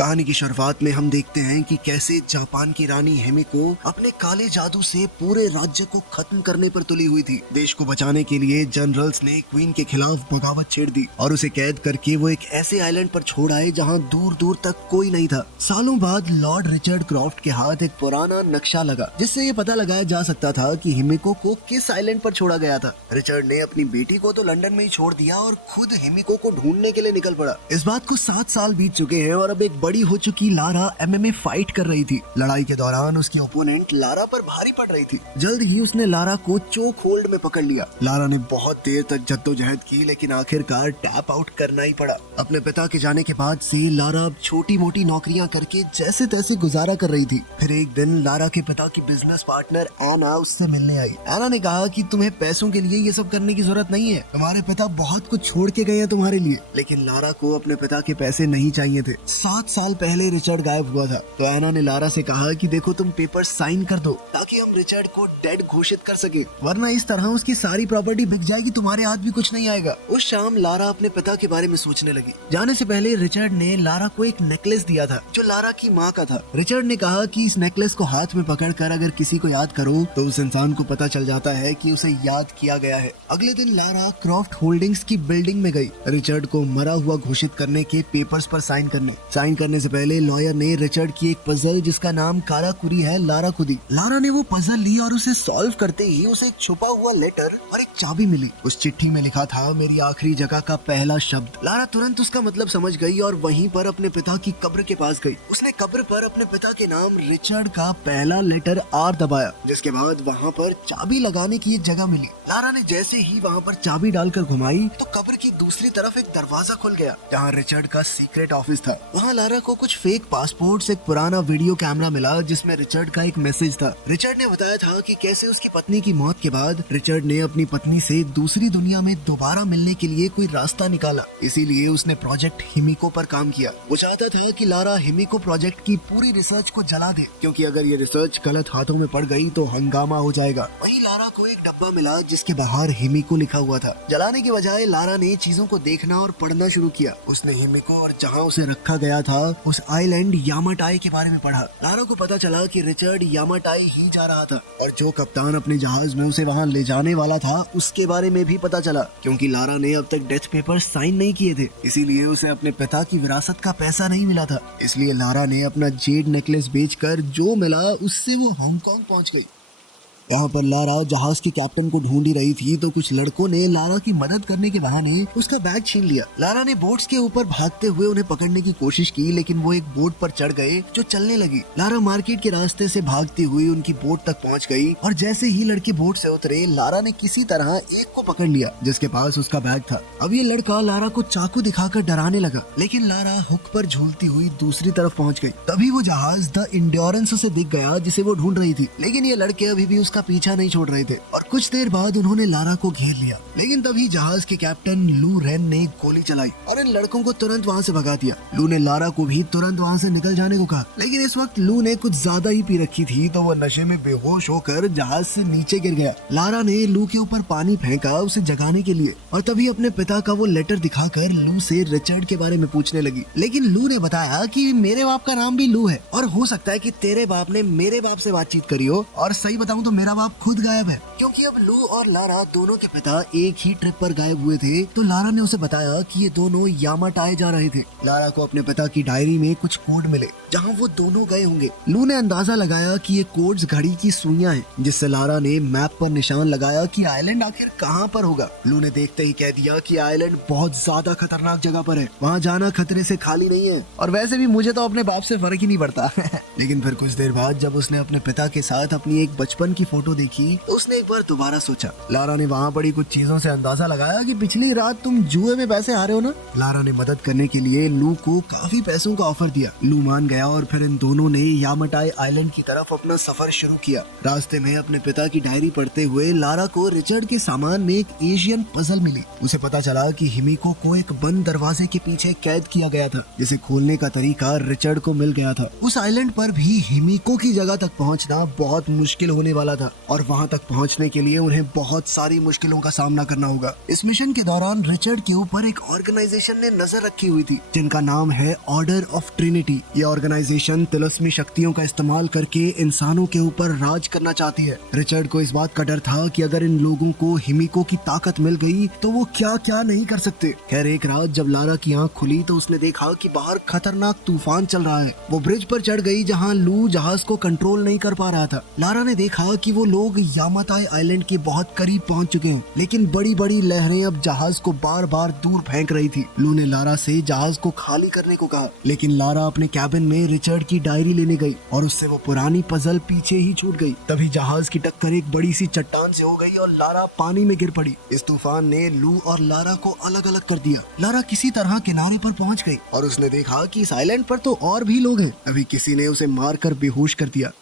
कहानी की शुरुआत में हम देखते हैं कि कैसे जापान की रानी हिमिको अपने काले जादू से पूरे राज्य को खत्म करने पर तुली हुई थी। देश को बचाने के लिए जनरल्स ने क्वीन के खिलाफ बगावत छेड़ दी और उसे कैद करके वो एक ऐसे आइलैंड पर छोड़ आए जहां दूर दूर तक कोई नहीं था। सालों बाद लॉर्ड रिचर्ड क्रॉफ्ट के हाथ एक पुराना नक्शा लगा जिससे ये पता लगाया जा सकता था कि हिमिको को किस आइलैंड पर छोड़ा गया था। रिचर्ड ने अपनी बेटी को तो लंदन में ही छोड़ दिया और खुद हिमिको को ढूंढने के लिए निकल पड़ा। इस बात को 7 साल बीत चुके हैं और अब एक बड़ी हो चुकी लारा एमएमए फाइट कर रही थी। लड़ाई के दौरान उसकी ओपोनेंट लारा पर भारी पड़ रही थी। जल्द ही उसने लारा को चोक होल्ड में पकड़ लिया। लारा ने बहुत देर तक जद्दोजहद की लेकिन आखिरकार टैप आउट करना ही पड़ा। अपने पिता के जाने के बाद से लारा अब छोटी मोटी नौकरियां करके जैसे तैसे गुजारा कर रही थी। फिर एक दिन लारा के पिता की बिजनेस पार्टनर एना उससे मिलने आई। एना ने कहा कि तुम्हें पैसों के लिए ये सब करने की जरूरत नहीं है, तुम्हारे पिता बहुत कुछ छोड़ के गए हैं तुम्हारे लिए। लेकिन लारा को अपने पिता के पैसे नहीं चाहिए थे। 7 साल पहले रिचर्ड गायब हुआ था तो एना ने लारा से कहा कि देखो तुम पेपर साइन कर दो ताकि हम रिचर्ड को डेड घोषित कर सके, वरना इस तरह उसकी सारी प्रॉपर्टी बिक जाएगी, तुम्हारे हाथ भी कुछ नहीं आएगा। उस शाम लारा अपने पिता के बारे में सोचने लगी। जाने से पहले रिचर्ड ने लारा को एक नेकलेस दिया था जो लारा की माँ का था। रिचर्ड ने कहा कि इस नेकलेस को हाथ में पकड़कर अगर किसी को याद करो तो उस इंसान को पता चल जाता है कि उसे याद किया गया है। अगले दिन लारा क्रॉफ्ट होल्डिंग्स की बिल्डिंग में गई रिचर्ड को मरा हुआ घोषित करने के पेपर्स पर साइन करने से पहले लॉयर ने रिचर्ड की एक पजल जिसका नाम काराकुरी है लारा को दी। लारा ने वो पजल ली और उसे सॉल्व करते ही उसे एक छुपा हुआ लेटर और एक चाबी मिली। उस चिट्ठी में लिखा था मेरी आखिरी जगह का पहला शब्द। लारा तुरंत उसका मतलब समझ गई और वहीं पर अपने पिता की कब्र के पास गई। उसने कब्र पर अपने पिता के नाम रिचर्ड का पहला लेटर आर दबाया, जिसके बाद वहाँ पर चाबी लगाने की एक जगह मिली। लारा ने जैसे ही वहाँ पर चाबी डालकर घुमाई तो कब्र की दूसरी तरफ एक दरवाजा खुल गया जहाँ रिचर्ड का सीक्रेट ऑफिस था। वहाँ लारा को कुछ फेक पासपोर्ट्स, एक पुराना वीडियो कैमरा मिला जिसमें रिचर्ड का एक मैसेज था। रिचर्ड ने बताया था कि कैसे उसकी पत्नी की मौत के बाद रिचर्ड ने अपनी पत्नी से दूसरी दुनिया में दोबारा मिलने के लिए कोई रास्ता निकाला, इसीलिए उसने प्रोजेक्ट हिमिको पर काम किया। वो चाहता था कि लारा हिमिको प्रोजेक्ट की पूरी रिसर्च को जला दे, क्योंकि अगर ये रिसर्च गलत हाथों में पड़ गई तो हंगामा हो जाएगा। वहीं लारा को एक डब्बा मिला जिसके बाहर हिमिको लिखा हुआ था। जलाने के बजाय लारा ने चीजों को देखना और पढ़ना शुरू किया। उसने हिमिको और जहाँ उसे रखा गया था उस आइलैंड यामाटाई के बारे में पढ़ा। लारा को पता चला कि रिचर्ड यामाटाई ही जा रहा था और जो कप्तान अपने जहाज में उसे वहां ले जाने वाला था उसके बारे में भी पता चला। क्योंकि लारा ने अब तक डेथ पेपर साइन नहीं किए थे, इसीलिए उसे अपने पिता की विरासत का पैसा नहीं मिला था। इसलिए लारा ने अपना जेड नेकलेस बेचकर जो मिला उससे वो हांगकांग पहुंच गई। वहाँ पर लारा जहाज के कैप्टन को ढूंढ ही रही थी तो कुछ लड़कों ने लारा की मदद करने के बहाने उसका बैग छीन लिया। लारा ने बोट्स के ऊपर भागते हुए उन्हें पकड़ने की कोशिश की लेकिन वो एक बोट पर चढ़ गए जो चलने लगी। लारा मार्केट के रास्ते से भागती हुई उनकी बोट तक पहुँच गई और जैसे ही लड़के बोट से उतरे लारा ने किसी तरह एक को पकड़ लिया जिसके पास उसका बैग था। अब ये लड़का लारा को चाकू दिखाकर डराने लगा लेकिन लारा हुक पर झूलती हुई दूसरी तरफ पहुँच गई। तभी वो जहाज द इंड्योरेंस उसे दिख गया जिसे वो ढूंढ रही थी, लेकिन ये लड़के अभी भी उसका पीछा नहीं छोड़ रहे थे और कुछ देर बाद उन्होंने लारा को घेर लिया। लेकिन तभी जहाज के कैप्टन लू रेन ने गोली चलाई और इन लड़कों को तुरंत वहाँ से भगा दिया। लू ने लारा को भी तुरंत वहाँ से निकल जाने को कहा, लेकिन इस वक्त लू ने कुछ ज्यादा ही पी रखी थी तो वो नशे में बेहोश होकर जहाज से नीचे गिर गया। लारा ने लू के ऊपर पानी फेंका उसे जगाने के लिए और तभी अपने पिता का वो लेटर दिखाकर लू से रिचर्ड के बारे में पूछने लगी। लेकिन लू ने बताया कि मेरे बाप का नाम भी लू है और हो सकता है कि तेरे बाप ने मेरे बाप से बातचीत करी हो, और सही बताऊं तो मेरा बाप खुद गायब है। क्योंकि अब लू और लारा दोनों के पिता एक ही ट्रिप पर गायब हुए थे तो लारा ने उसे बताया कि ये दोनों यामाटाई जा रहे थे। लारा को अपने पिता की डायरी में कुछ कोड मिले जहां वो दोनों गए होंगे। लू ने अंदाजा लगाया कि ये कोड्स घड़ी की सुइयां हैं, जिससे लारा ने मैप पर निशान लगाया कि आइलैंड आखिर कहां पर होगा। लू ने देखते ही कह दिया कि आइलैंड बहुत ज्यादा खतरनाक जगह पर है, वहां जाना खतरे से खाली नहीं है, और वैसे भी मुझे तो अपने बाप से फर्क ही नहीं पड़ता। लेकिन फिर कुछ देर बाद जब उसने अपने पिता के साथ अपनी एक बचपन की फोटो देखी तो उसने एक बार दोबारा सोचा। लारा ने वहाँ पड़ी कुछ चीजों से अंदाजा लगाया कि पिछली रात तुम जुए में पैसे हारे हो ना। लारा ने मदद करने के लिए लू को काफी पैसों का ऑफर दिया। लू मान गया गया और फिर इन दोनों ने यामाटाई आइलैंड की तरफ अपना सफर शुरू किया। रास्ते में अपने पिता की डायरी पढ़ते हुए लारा को रिचर्ड के सामान में एक एशियन पजल मिली। उसे पता चला कि हिमिको को एक बंद दरवाजे के पीछे कैद किया गया था, जिसे खोलने का तरीका रिचर्ड को मिल गया था। उस आइलैंड पर भी हिमिको की जगह तक पहुंचना बहुत मुश्किल होने वाला था और वहां तक पहुंचने के लिए उन्हें बहुत सारी मुश्किलों का सामना करना होगा। इस मिशन के दौरान रिचर्ड के ऊपर एक ऑर्गेनाइजेशन ने नजर रखी हुई थी, जिनका नाम है ऑर्डर ऑफ ट्रिनिटी। ये ऑर्गेनाइजेशन तिलस्मी शक्तियों का इस्तेमाल करके इंसानों के ऊपर राज करना चाहती है। रिचर्ड को इस बात का डर था कि अगर इन लोगों को हिमिको की ताकत मिल गई तो वो क्या क्या नहीं कर सकते। खैर एक रात जब लारा की आंख खुली तो उसने देखा कि बाहर खतरनाक तूफान चल रहा है। वो ब्रिज पर चढ़ गई जहां लू जहाज को कंट्रोल नहीं कर पा रहा था। लारा ने देखा कि वो लोग यामाताई आइलैंड के बहुत करीब पहुंच चुके हैं, लेकिन बड़ी बड़ी लहरें अब जहाज को बार बार दूर फेंक रही थी। लू ने लारा से जहाज को खाली करने को कहा, लेकिन लारा अपने कैबिन में रिचर्ड की डायरी लेने गई और उससे वो पुरानी पजल पीछे ही छूट गई। तभी जहाज की टक्कर एक बड़ी सी चट्टान से हो गई और लारा पानी में गिर पड़ी। इस तूफान ने लू और लारा को अलग अलग कर दिया। लारा किसी तरह किनारे पर पहुंच गई और उसने देखा कि इस आइलैंड पर तो और भी लोग हैं। अभी किसी ने उसे मारकर बेहोश कर दिया।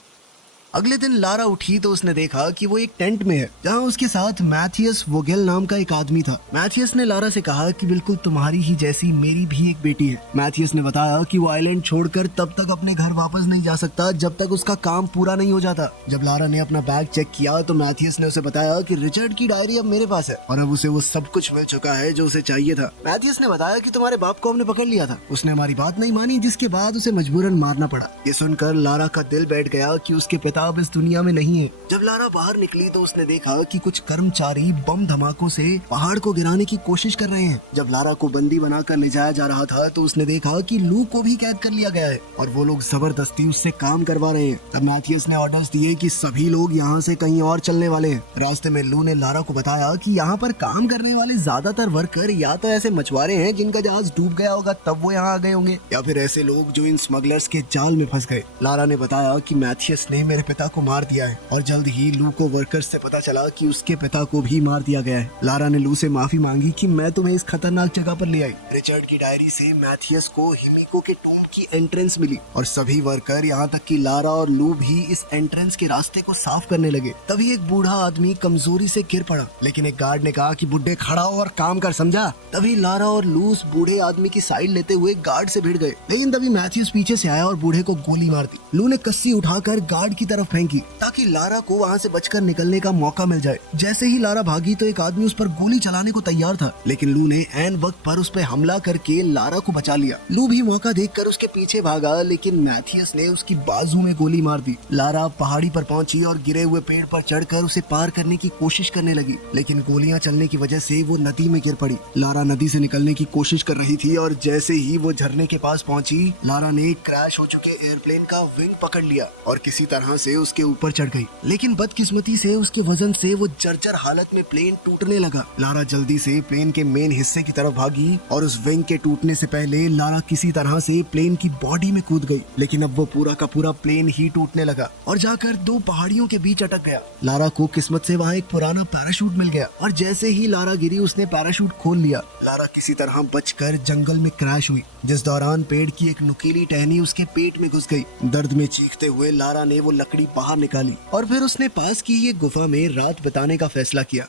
अगले दिन लारा उठी तो उसने देखा कि वो एक टेंट में है, जहाँ उसके साथ मैथियस वोगेल नाम का एक आदमी था। मैथियस ने लारा से कहा कि बिल्कुल तुम्हारी ही जैसी मेरी भी एक बेटी है। मैथियस ने बताया कि वो आइलैंड छोड़कर तब तक अपने घर वापस नहीं जा सकता जब तक उसका काम पूरा नहीं हो जाता। जब लारा ने अपना बैग चेक किया तो मैथियस ने उसे बताया कि रिचर्ड की डायरी अब मेरे पास है और अब उसे वो सब कुछ मिल चुका है जो उसे चाहिए था। मैथियस ने बताया कि तुम्हारे बाप को हमने पकड़ लिया था, उसने हमारी बात नहीं मानी, जिसके बाद उसे मजबूरन मारना पड़ा। ये सुनकर लारा का दिल बैठ गया कि उसके पिता अब इस दुनिया में नहीं है। जब लारा बाहर निकली तो उसने देखा कि कुछ कर्मचारी बम धमाकों से पहाड़ को गिराने की कोशिश कर रहे हैं। जब लारा को बंदी बनाकर ले जाया जा रहा था तो उसने देखा कि लू को भी कैद कर लिया गया है और वो लोग जबरदस्ती उससे काम करवा रहे हैं। तब मैथियस ने ऑर्डर्स दिए कि सभी लोग यहाँ से कहीं और चलने वाले हैं। रास्ते में लू ने लारा को बताया कि यहाँ पर काम करने वाले ज्यादातर वर्कर या तो ऐसे मछुआरे हैं जिनका जहाज डूब गया होगा तब वो यहाँ आ गए होंगे, या फिर ऐसे लोग जो इन स्मगलर्स के जाल में फंस गए। लारा ने बताया कि मैथियस ने मेरे पिता को मार दिया है और जल्द ही लू को वर्कर्स से पता चला कि उसके पिता को भी मार दिया गया है। लारा ने लू से माफी मांगी कि मैं तुम्हें इस खतरनाक जगह पर ले आई। रिचर्ड की डायरी से मैथियस को हिमिको के टूम की एंट्रेंस मिली और सभी वर्कर यहाँ तक कि लारा और लू भी इस एंट्रेंस के रास्ते को साफ करने लगे। तभी एक बूढ़ा आदमी कमजोरी से गिर पड़ा, लेकिन एक गार्ड ने कहा कि बुड्ढे खड़ा हो और काम कर, समझा। तभी लारा और लू उस बूढ़े आदमी की साइड लेते हुए गार्ड से भिड़ गए, लेकिन तभी मैथियस पीछे से आया और बूढ़े को गोली मार दी। लू ने कस्सी उठाकर गार्ड की तरफ फेंकी ताकि लारा को वहाँ से बचकर निकलने का मौका मिल जाए। जैसे ही लारा भागी तो एक आदमी उस पर गोली चलाने को तैयार था, लेकिन लू ने ऐन वक्त पर उस पर हमला करके लारा को बचा लिया। लू भी मौका देखकर उसके पीछे भागा, लेकिन मैथियस ने उसकी बाजू में गोली मार दी। लारा पहाड़ी पर पहुंची और गिरे हुए पेड़ पर चढ़कर उसे पार करने की कोशिश करने लगी, लेकिन गोलियां चलने की वजह से वो नदी में गिर पड़ी। लारा नदी से निकलने की कोशिश कर रही थी और जैसे ही वो झरने के पास पहुंची, लारा ने क्रैश हो चुके एयरप्लेन का विंग पकड़ लिया और किसी तरह से उसके ऊपर चढ़ गई, लेकिन बदकिस्मती से उसके वजन से वो जर्जर हालत में प्लेन टूटने लगा। लारा जल्दी से प्लेन के मेन हिस्से की तरफ भागी और उस विंग के टूटने से पहले लारा किसी तरह से प्लेन की बॉडी में कूद गई, लेकिन अब वो पूरा का पूरा प्लेन ही टूटने लगा और जाकर दो पहाड़ियों के बीच अटक गया। लारा को किस्मत से वहाँ एक पुराना पैराशूट मिल गया और जैसे ही लारा गिरी उसने पैराशूट खोल लिया। लारा किसी तरह बचकर जंगल में क्रैश हुई, जिस दौरान पेड़ की एक नुकीली टहनी उसके पेट में घुस गई। दर्द में चीखते हुए लारा ने वो लकड़ी बाहर निकाली और फिर उसने पास की एक गुफा में रात बिताने का फैसला किया।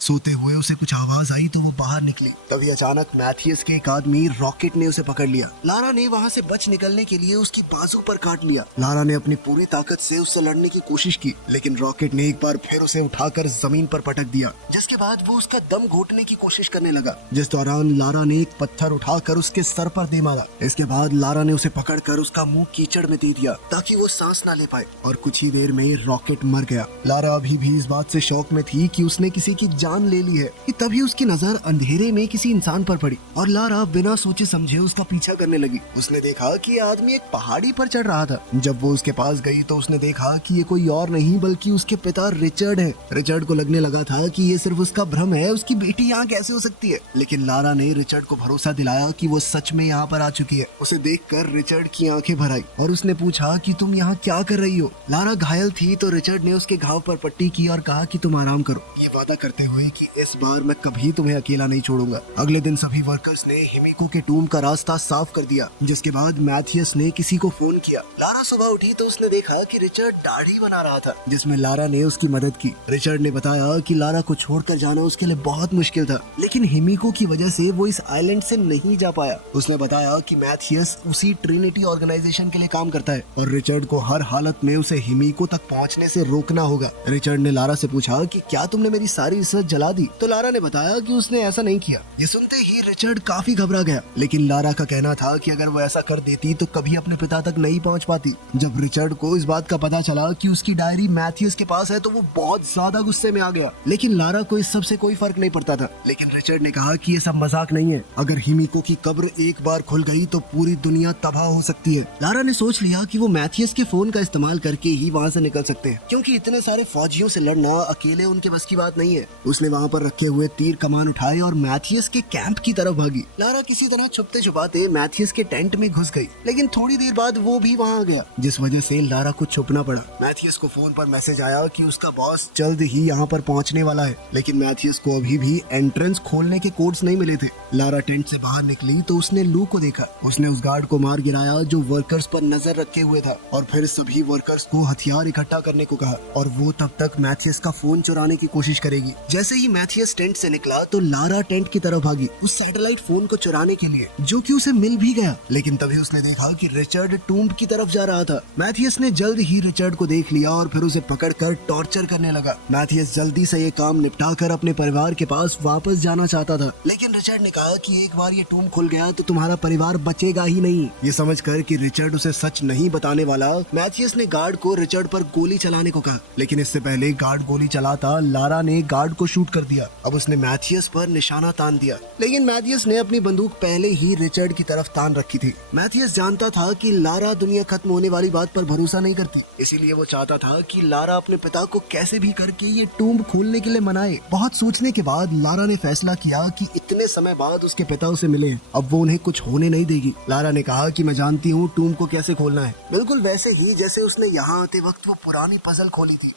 सोते हुए उसे कुछ आवाज आई तो वो बाहर निकली। तभी अचानक मैथियस के एक आदमी रॉकेट ने उसे पकड़ लिया। लारा ने वहाँ से बच निकलने के लिए उसकी बाजू पर काट लिया। लारा ने अपनी पूरी ताकत से उससे लड़ने की कोशिश की, लेकिन रॉकेट ने एक बार फिर उसे उठाकर जमीन पर पटक दिया, जिसके बाद वो उसका दम घोटने की कोशिश करने लगा, जिस दौरान लारा ने एक पत्थर उठाकर उसके सर पर दे मारा। इसके बाद लारा ने उसे पकड़कर उसका मुंह कीचड़ में दे दिया ताकि वो सांस ना ले पाए और कुछ ही देर में रॉकेट मर गया। लारा अभी भी इस बात से शौक में थी कि उसने किसी की जान ले ली है कि तभी उसकी नजर अंधेरे में किसी इंसान पर पड़ी और लारा बिना सोचे समझे उसका पीछा करने लगी। उसने देखा कि ये आदमी एक पहाड़ी पर चढ़ रहा था। जब वो उसके पास गई तो उसने देखा कि ये कोई और नहीं बल्कि उसके पिता रिचर्ड है। रिचर्ड को लगने लगा था कि ये सिर्फ उसका भ्रम है, उसकी बेटी यहाँ कैसे हो सकती है, लेकिन लारा ने रिचर्ड को भरोसा दिलाया कि वो सच में यहाँ पर आ चुकी है। उसे देखकर रिचर्ड की आंखें भर आई और उसने पूछा कि तुम यहाँ क्या कर रही हो। लारा घायल थी तो रिचर्ड ने उसके घाव पर पट्टी की और कहा कि तुम आराम करो। ये वादा करते हुए हुए कि इस बार मैं कभी तुम्हें अकेला नहीं छोड़ूंगा। अगले दिन सभी वर्कर्स ने हिमिको के टूम का रास्ता साफ कर दिया, जिसके बाद मैथियस ने किसी को फोन किया। लारा सुबह उठी तो उसने देखा कि रिचर्ड दाढ़ी बना रहा था, जिसमें लारा ने उसकी मदद की। रिचर्ड ने बताया कि लारा को छोड़कर जाना उसके लिए बहुत मुश्किल था, लेकिन हिमिको की वजह से वो इस आइलैंड से नहीं जा पाया। उसने बताया कि मैथियस उसी ट्रिनिटी ऑर्गेनाइजेशन के लिए काम करता है और रिचर्ड को हर हालत में उसे हिमिको तक पहुंचने से रोकना होगा। रिचर्ड ने लारा से पूछा कि क्या तुमने मेरी सारी रिसर्च जला दी? तो लारा ने बताया कि उसने ऐसा नहीं किया। ये सुनते ही रिचर्ड काफी घबरा गया, लेकिन लारा का कहना था कि अगर वो ऐसा कर देती तो कभी अपने पिता तक नहीं पहुंच पाती। जब रिचर्ड को इस बात का पता चला कि उसकी डायरी मैथियस के पास है तो वो बहुत ज्यादा गुस्से में आ गया, लेकिन लारा को इस सब से कोई फर्क नहीं पड़ता था। लेकिन रिचर्ड ने कहा कि ये सब मजाक नहीं है, अगर हिमिको की कब्र एक बार खुल गई तो पूरी दुनिया तबाह हो सकती है। लारा ने सोच लिया कि वो मैथियस के फोन का इस्तेमाल करके ही वहाँ से निकल सकते हैं, क्योंकि इतने सारे फौजियों से लड़ना अकेले उनके बस की बात नहीं है। उसने वहाँ पर रखे हुए तीर कमान उठाए और मैथियस के कैंप की तरफ भागी। लारा किसी तरह छुपते छुपाते मैथियस के टेंट में घुस गई, लेकिन थोड़ी देर बाद वो भी वहाँ आ गया, जिस वजह से लारा को छुपना पड़ा। मैथियस को फोन पर मैसेज आया कि उसका बॉस जल्द ही यहाँ पर पहुँचने वाला है, लेकिन मैथियस को अभी भी एंट्रेंस खोलने के कोड्स नहीं मिले थे। लारा टेंट से बाहर निकली तो उसने लू को देखा। उसने उस गार्ड को मार गिराया जो वर्कर्स पर नजर रखे हुए था, और फिर सभी वर्कर्स को हथियार इकट्ठा करने को कहा, और वो तब तक मैथियस का फोन चुराने की कोशिश करेगी। जैसे ही मैथियस टेंट से निकला तो लारा टेंट की तरफ भागी उस सैटेलाइट फोन को चुराने के लिए, जो कि उसे मिल भी गया। लेकिन तभी उसने देखा कि रिचर्ड टूम्ब की तरफ जा रहा था। मैथियस ने जल्द ही रिचर्ड को देख लिया और फिर उसे पकड़कर टॉर्चर करने लगा। मैथियस जल्दी से ये काम निपटाकर अपने परिवार के पास वापस जाना चाहता था, लेकिन रिचर्ड ने कहा कि एक बार ये टूम्ब खुल गया तो तुम्हारा परिवार बचेगा ही नहीं। ये समझकर कि रिचर्ड उसे सच नहीं बताने वाला, मैथियस ने गार्ड को रिचर्ड पर गोली चलाने को कहा, लेकिन इससे पहले गार्ड गोली चलाता लारा ने गार्ड को शूट कर दिया। अब उसने मैथियस पर निशाना तान दिया, लेकिन मैथियस ने अपनी बंदूक पहले ही रिचर्ड की तरफ तान रखी थी। मैथियस जानता था कि लारा दुनिया खत्म होने वाली बात पर भरोसा नहीं करती, इसीलिए वो चाहता था कि लारा अपने पिता को कैसे भी करके ये टूम्ब खोलने के लिए मनाए। बहुत सोचने के बाद लारा ने फैसला किया कि इतने समय बाद उसके पिता उसे मिले, अब वो उन्हें कुछ होने नहीं देगी। लारा ने कहा कि मैं जानती हूँ टूम्ब को कैसे खोलना है, बिल्कुल वैसे ही जैसे उसने यहाँ आते वक्त वो पुरानी पजल खोली थी।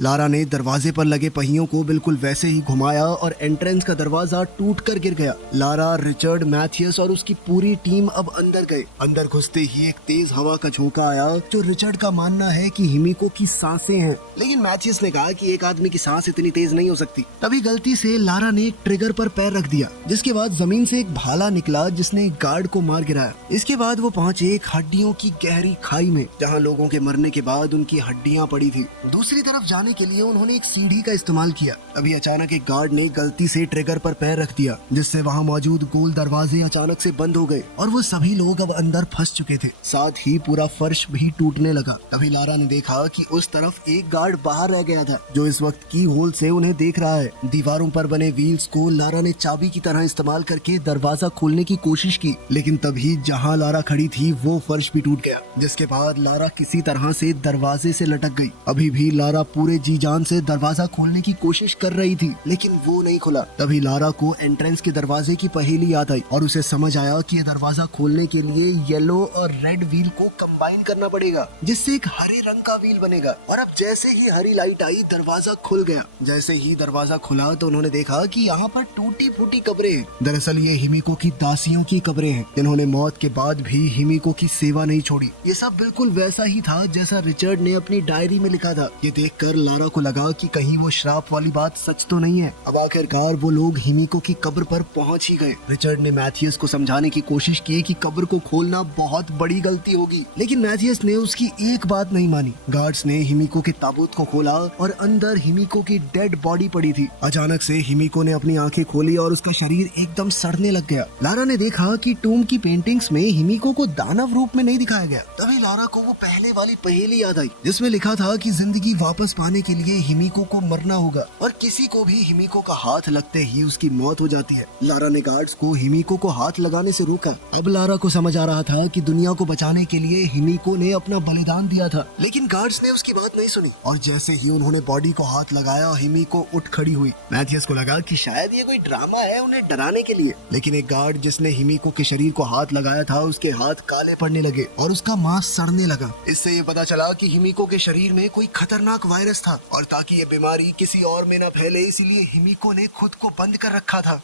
लारा ने दरवाजे पर लगे पहियों को बिल्कुल वैसे ही घुमाया और एंट्रेंस का दरवाजा टूटकर गिर गया। लारा, रिचर्ड, मैथियस और उसकी पूरी टीम अब अंदर गए। अंदर घुसते ही एक तेज हवा का झोंका आया, जो रिचर्ड का मानना है कि हिमिको की सांसें हैं, लेकिन मैथियस ने कहा कि एक आदमी की सांस इतनी तेज नहीं हो सकती। तभी गलती से लारा ने एक ट्रिगर पर पैर रख दिया, जिसके बाद जमीन से एक भाला निकला जिसने एक गार्ड को मार गिराया। इसके बाद वो पहुंचे एक हड्डियों की गहरी खाई में, जहाँ लोगों के मरने के बाद उनकी हड्डियां पड़ी थी। दूसरी तरफ जाने के लिए उन्होंने एक सीढ़ी का इस्तेमाल किया। अभी अचानक एक गार्ड ने गलती से ट्रिगर पर पैर रख दिया, जिससे वहाँ मौजूद गोल दरवाजे अचानक से बंद हो गए और वो सभी लोग अब अंदर फंस चुके थे। साथ ही पूरा फर्श भी टूटने लगा। तभी लारा ने देखा कि उस तरफ एक गार्ड बाहर रह गया था, जो इस वक्त की होल से उन्हें देख रहा है। दीवारों पर बने व्हील्स को लारा ने चाबी की तरह इस्तेमाल करके दरवाजा खोलने की कोशिश की, लेकिन तभी जहाँ लारा खड़ी थी वो फर्श भी टूट गया, जिसके बाद लारा किसी तरह से दरवाजे से लटक गई। अभी भी लारा पूरे जी जान से दरवाजा खोलने की कोशिश कर रही थी, लेकिन वो नहीं खुला। तभी लारा को एंट्रेंस के दरवाजे की पहेली याद आई और उसे समझ आया कि ये दरवाजा खोलने के लिए येलो और रेड व्हील को कंबाइन करना पड़ेगा, जिससे एक हरे रंग का व्हील बनेगा। और अब जैसे ही हरी लाइट आई, दरवाजा खुल गया। जैसे ही दरवाजा खुला तो उन्होंने देखा कि यहाँ पर टूटी फूटी कब्रें हैं। दरअसल ये हिमिको की दासियों की कब्रें हैं, जिन्होंने मौत के बाद भी हिमिको की सेवा नहीं छोड़ी। ये सब बिल्कुल वैसा ही था जैसा रिचर्ड ने अपनी डायरी में लिखा था। ये देखकर लारा को लगा कि कहीं वो श्राप वाली बात सच तो नहीं है। अब आखिरकार वो लोग हिमिको की कब्र पर पहुंच ही गए। रिचर्ड ने मैथियस को समझाने की कोशिश की कि कब्र को खोलना बहुत बड़ी गलती होगी, लेकिन मैथियस ने उसकी एक बात नहीं मानी। गार्ड्स ने हिमिको के ताबूत को खोला और अंदर हिमिको की डेड बॉडी पड़ी थी। अचानक से हिमिको ने अपनी आंखें खोली और उसका शरीर एकदम सड़ने लग गया। लारा ने देखा कि टूम की पेंटिंग्स में हिमिको को दानव रूप में नहीं दिखाया गया। तभी लारा को वो पहले वाली पहेली याद आई, जिसमें लिखा था कि जिंदगी वापस पाने के लिए हिमिको को मरना होगा और किसी को भी हिमिको का हाथ लगते ही उसकी मौत हो जाती है। लारा ने गार्ड्स को हिमिको को हाथ लगाने से रोका। अब लारा को समझ आ रहा था कि दुनिया को बचाने के लिए हिमिको ने अपना बलिदान दिया था, लेकिन गार्ड्स ने उसकी बात नहीं सुनी और जैसे ही उन्होंने बॉडी को हाथ लगाया, हिमिको उठ खड़ी हुई। मैथियस को लगा कि शायद ये कोई ड्रामा है उन्हें डराने के लिए, लेकिन एक गार्ड जिसने हिमिको के शरीर को हाथ लगाया था, उसके हाथ काले पड़ने लगे और उसका मांस सड़ने लगा। इससे ये पता चला कि हिमिको के शरीर में कोई खतरनाक वायरस था और ताकि ये बीमारी किसी और में न फैले इसलिए हिमिको ने खुद को बंद कर रखा था।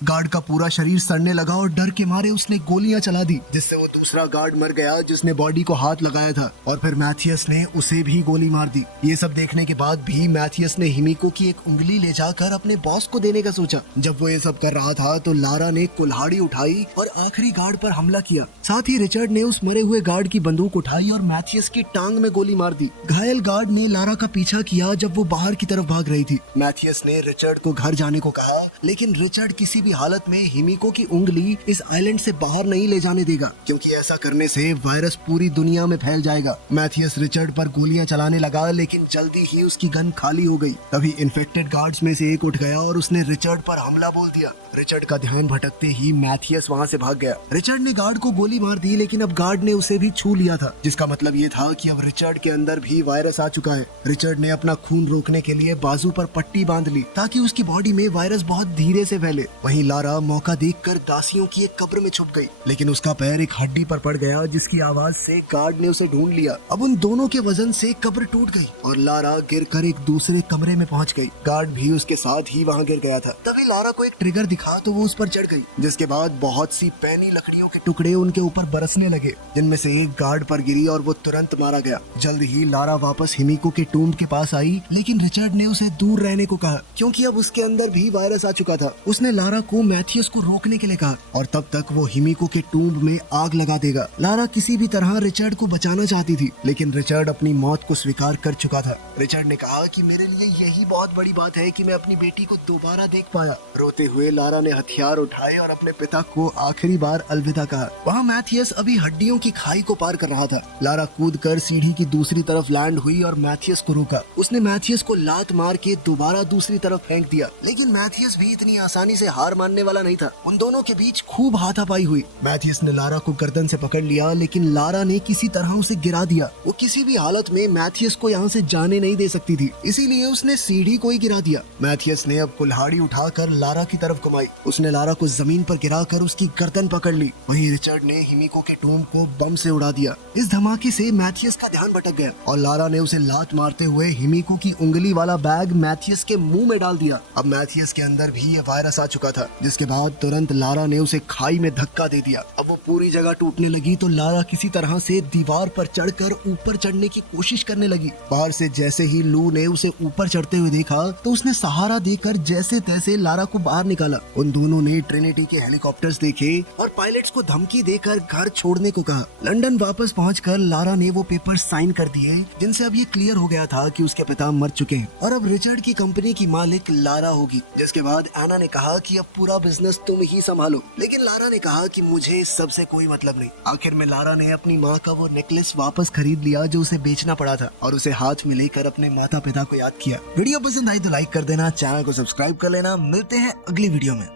गार्ड का पूरा शरीर सड़ने लगा और डर के मारे उसने गोलियां चला दी, जिससे वो दूसरा गार्ड मर गया जिसने बॉडी को हाथ लगाया था, और फिर मैथियस ने उसे भी गोली मार दी। ये सब देखने के बाद भी मैथियस ने हिमिको की एक उंगली ले जाकर अपने बॉस को देने का सोचा। जब वो ये सब कर रहा था तो लारा ने कुल्हाड़ी उठाई और आखिरी गार्ड पर हमला किया। साथ ही रिचर्ड ने उस मरे हुए गार्ड की बंदूक उठाई और मैथियस की टांग में गोली मार दी। घायल गार्ड ने लारा का पीछा किया जब वो बाहर की तरफ भाग रही थी। मैथियस ने रिचर्ड को घर जाने को कहा, लेकिन रिचर्ड किसी भी हालत में हिमिको की उंगली इस आइलैंड से बाहर नहीं ले जाने देगा, क्योंकि ऐसा करने से वायरस पूरी दुनिया में फैल जाएगा। मैथियस रिचर्ड पर गोलियां चलाने लगा, लेकिन जल्दी ही उसकी गन खाली हो गई। तभी इन्फेक्टेड गार्ड्स में से एक उठ गया और उसने रिचर्ड पर हमला बोल दिया। रिचर्ड का ध्यान भटकते ही मैथियस वहाँ से भाग गया। रिचर्ड ने गार्ड को गोली मार दी, लेकिन अब गार्ड ने उसे भी छू लिया था, जिसका मतलब ये था कि अब रिचर्ड के अंदर भी वायरस आ चुका है। रिचर्ड ने अपना खून रोकने के लिए बाजू पर पट्टी बांध ली ताकि उसकी बॉडी में वायरस बहुत धीरे से फैले। वहीं लारा मौका देखकर दासियों की एक कब्र में छुप गई, लेकिन उसका पैर एक हड्डी पर पड़ गया, जिसकी आवाज से गार्ड ने उसे ढूंढ लिया। अब उन दोनों के वजन से कब्र टूट गई और लारा गिरकर एक दूसरे कमरे में पहुंच गई। गार्ड भी उसके साथ ही वहां गिर गया था। तभी लारा को एक ट्रिगर दिखा तो वो उस पर चढ़ गई, जिसके बाद बहुत सी पैनी लकड़ियों के टुकड़े उनके ऊपर बरसने लगे, जिनमें से एक गार्ड पर गिरी और वो तुरंत मारा गया। जल्द ही लारा वापस हिमिको के टूम्ब के पास आई, लेकिन रिचर्ड ने उसे दूर रहने को कहा, क्योंकि अब उसके अंदर भी वायरस आ चुका था। उसने लारा को मैथियस को रोकने के लिए कहा और तब तक वो हिमिको के टूम्ब में आग लगा देगा। लारा किसी भी तरह रिचर्ड को बचाना चाहती थी, लेकिन रिचर्ड अपनी मौत को स्वीकार कर चुका था। रिचर्ड ने कहा कि मेरे लिए यही बहुत बड़ी बात है कि मैं अपनी बेटी को दोबारा देख पाया। रोते हुए लारा ने हथियार उठाए और अपने पिता को आखिरी बार अलविदा कहा। वहाँ मैथियस अभी हड्डियों की खाई को पार कर रहा था। लारा कूदकर सीढ़ी की दूसरी तरफ लैंड हुई और मैथियस को रोका। उसने मैथियस को लात मार के दोबारा दूसरी तरफ फेंक दिया, लेकिन मैथियस भी इतनी आसानी से हार मानने वाला नहीं था। उन दोनों के बीच खूब हाथापाई हुई। मैथियस ने लारा को गर्दन से पकड़ लिया, लेकिन लारा ने किसी तरह उसे गिरा दिया। वो किसी भी हालत में मैथियस को यहाँ से जाने नहीं दे सकती थी, इसीलिए उसने सीढ़ी को ही गिरा दिया। मैथियस ने अब कुल्हाड़ी उठाकर लारा की तरफ घुमाई। उसने लारा को जमीन पर गिराकर उसकी गर्दन पकड़ ली। वहीं रिचर्ड ने हिमिको के टूम्ब को बम से उड़ा दिया। इस धमाके से मैथियस का ध्यान भटक गया और लारा ने उसे लात मारते हुए हिमिको की उंगली वाला बैग मैथियस के मुंह में डाल दिया। अब मैथियस के अंदर भी ये वायरस आ चुका था, जिसके बाद तुरंत लारा ने उसे खाई में धक्का दे दिया। अब वो पूरी जगह टूटने लगी तो लारा किसी तरह से दीवार पर चढ़कर ऊपर चढ़ने की कोशिश करने लगी। बाहर से जैसे ही लू ने उसे ऊपर चढ़ते हुए देखा तो उसने सहारा देकर जैसे तैसे लारा को बाहर निकाला। उन दोनों ने ट्रिनिटी के हेलीकॉप्टर्स देखे और पायलट्स को धमकी देकर घर छोड़ने को कहा। लंदन वापस पहुंचकर लारा ने वो पेपर साइन कर दिए, जिनसे अब ये क्लियर हो गया था कि उसके पिता मर चुके हैं और अब रिचर्ड की कंपनी की मालिक लारा होगी। जिसके बाद एना ने कहा कि अब पूरा बिजनेस तुम ही संभालो, लेकिन लारा ने कहा कि मुझे इस सब से कोई मतलब नहीं। आखिर में लारा ने अपनी माँ का वो नेकलेस वापस खरीद लिया जो उसे बेचना पड़ा था और उसे हाथ में लेकर अपने माता पिता को याद किया। वीडियो पसंद आई तो लाइक कर देना, चैनल को सब्सक्राइब कर लेना। मिलते हैं अगली वीडियो में।